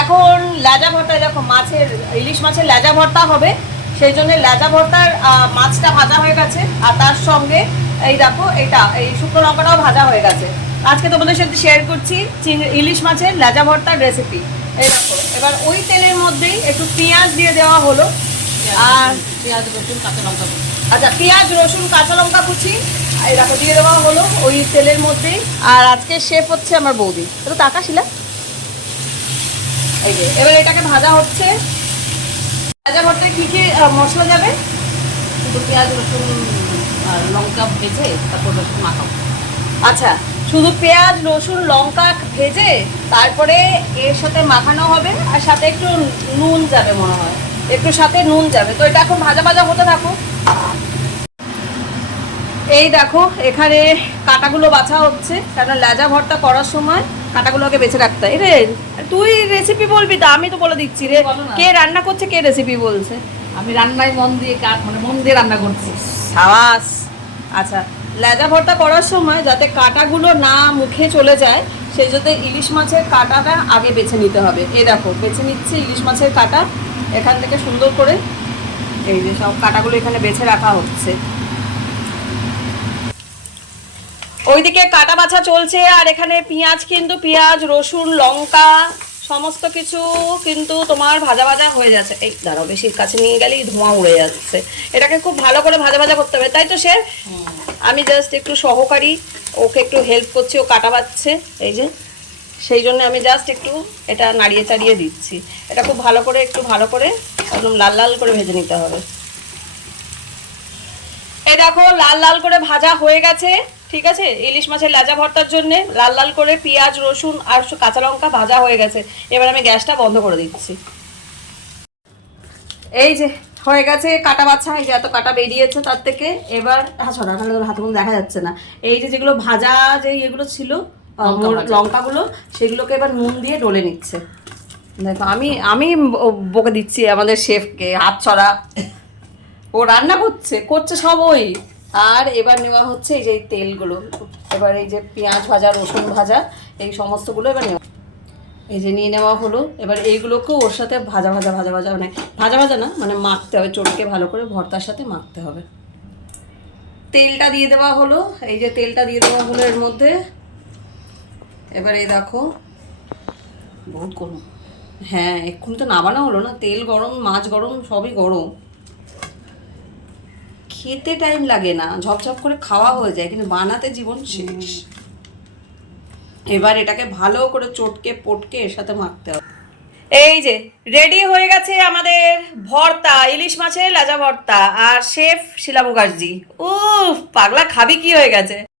এখন লেজা ভর্তা, দেখো মাছের, ইলিশ মাছের লেজা ভর্তা হবে, সেই জন্য লেজা ভর্তার মাছটা ভাজা হয়ে গেছে, আর তার সঙ্গে এই দেখো এই শুকনো লঙ্কাটাও ভাজা হয়ে গেছে। আজকে তোমাদের সাথে শেয়ার করছি ইলিশ মাছের লেজা ভর্তার রেসিপি। এই দেখো, এবার ওই তেলের মধ্যেই একটু পেঁয়াজ দিয়ে দেওয়া হলো, আর পেঁয়াজ রসুন কাঁচা লঙ্কা। আচ্ছা, পেঁয়াজ রসুন কাঁচা লঙ্কা কুচি এই দেখো দিয়ে দেওয়া হলো ওই তেলের মধ্যেই। আর আজকে শেফ হচ্ছে আমার বৌদি, তো টাকা ছিল। এই যে এবার এটাকে ভাজা হচ্ছে। ভাজা ভর্তায় কি কি মশলা যাবে? শুধু পেঁয়াজ রসুন আর লঙ্কা ভেজে তারপর রসুন মাখাবো। আচ্ছা, শুধু পেঁয়াজ রসুন লঙ্কা ভেজে তারপরে এর সাথে মাখানো হবে, আর সাথে একটু নুন যাবে মনে হয়, একটু সাথে নুন যাবে। তো এটা এখন ভাজা ভাজা হতে থাকো। এই দেখো এখানে কাটাগুলো বাছা হচ্ছে, কারণ লেজা ভর্তা করার সময় কাটাগুলোকে বেছে রাখতে হয়। রে তুই রেসিপি বলবি তো, আমি তো বলে দিচ্ছি রে। কে রান্না করছে, কে রেসিপি বলছে? আমি রান্নায় মন দিয়ে মন দিয়ে রান্না করছি। সাবাস। আচ্ছা, লেজা ভর্তা করার সময় যাতে কাটাগুলো না মুখে চলে যায়, সেই জন্য ইলিশ মাছের কাটাটা আগে বেছে নিতে হবে। এই দেখো বেছে নিচ্ছে ইলিশ মাছের কাটা, এখান থেকে সুন্দর করে এই যে সব কাটাগুলো এখানে বেছে রাখা হচ্ছে। ওইদিকে কাটা বাছা চলছে, আর এখানে পেঁয়াজ, কিন্তু পেঁয়াজ রসুন লঙ্কা সমস্ত কিছু কিন্তু তোমার ভাজা ভাজা হয়ে যাচ্ছে। এই দাঁড়াও, বেশি কাছে নিয়ে গেলেই ধোঁয়া উড়ে যাচ্ছে। এটাকে খুব ভালো করে ভাজা ভাজা করতে হবে, তাই তো শেফ? আমি জাস্ট একটু সহকারী, ওকে একটু হেল্প করছি, ও কাটা বাচ্ছে এই যে, সেই জন্য আমি জাস্ট একটু এটা নাড়িয়ে চাড়িয়ে দিচ্ছি। এটা খুব ভালো করে একটু ভালো করে একদম লাল লাল করে ভেজে নিতে হবে। এই দেখো লাল লাল করে ভাজা হয়ে গেছে, ঠিক আছে। ইলিশ মাছের লেজা ভর্তার জন্য লাল লাল করে পেঁয়াজ রসুন আর কাঁচা লঙ্কা ভাজা হয়ে গেছে। এবার আমি গ্যাসটা বন্ধ করে দিচ্ছি। এই যে হয়ে গেছে কাটা বাছা, এই যে এত কাটা বেরিয়েছে তার থেকে। এবার ছড়া তাহলে তোর হাতগুলো দেখা যাচ্ছে না। এই যে যেগুলো ভাজা, যে ইয়েগুলো ছিল লঙ্কাগুলো, সেগুলোকে এবার নুন দিয়ে ডলে নিচ্ছে। দেখো আমি আমি বকে দিচ্ছি আমাদের শেফকে, হাত ছড়া, ও রান্না করছে সব ওই। আর এবার নেওয়া হচ্ছে এই যে তেলগুলো, এবার এই যে পেঁয়াজ ভাজা রসুন ভাজা এই সমস্তগুলো এবার নেওয়া, এই যে নিয়ে নেওয়া হলো। এবার এইগুলোকেও ওর সাথে ভাজা ভাজা ভাজা ভাজা মানে ভাজা ভাজা না, মানে মাখতে হবে, চটকে ভালো করে ভর্তার সাথে মাখতে হবে। তেলটা দিয়ে দেওয়া হলো, এই যে তেলটা দিয়ে দেওয়া হলো এর মধ্যে। এবার এই দেখো বহুত গরম। হ্যাঁ, এক্ষুনি তো নামানো হলো না, তেল গরম মাছ গরম সবই গরম। খেতে টাইম লাগে না, ঝপঝপ করে খাওয়া হয়ে যায়, কিন্তু বানাতে জীবন শেষ। এবার এটাকে ভালো করে চটকে পটকে এর সাথে মাখতে হবে। এই যে রেডি হয়ে গেছে আমাদের ভর্তা, ইলিশ মাছের লেজা ভর্তা। আর শেফ শিলা মুখার্জি, উফ পাগলা খাবি কি হয়ে গেছে।